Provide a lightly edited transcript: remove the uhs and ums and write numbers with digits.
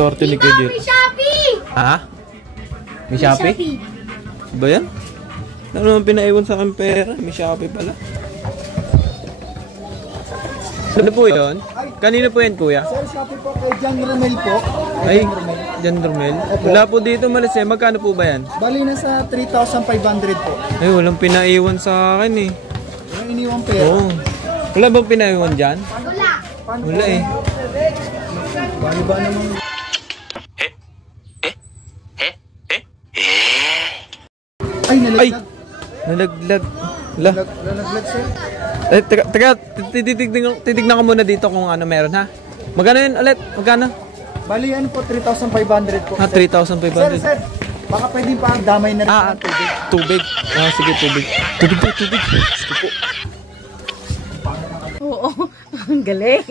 diskarte ni Kuya Jel. May Shopee! Ha? May Shopee? Ba yan? Ano naman pinaiwan sa akin pera? May Shopee pala. Ano po yun? Kanino po yan, Kuya? Sir, Shopee po kay John Romel po. Ay, John Romel. Wala po dito malis eh. Magkano po ba yan? Bali na sa 3,500 po. Ay, walang pinaiwan sa akin eh. Yung iniwang pera. Oo. Wala bang pinaiwan dyan? Wala. Wala eh. Bali ba naman? Ay, Ay! nalaglag. Nalaglag. La. Nalaglag, sir. Eh, teka, titignan ko muna dito kung ano meron ha. Magkano yun ulit? Magkano? Bali ano po, 3,500 po. Ah, 3,500. Sir, baka pwede pa damay na rin Ah, ng tubig. tubig. Ah, sige, tubig. Tubig po, tubig. Sige po. Oo, ang galing.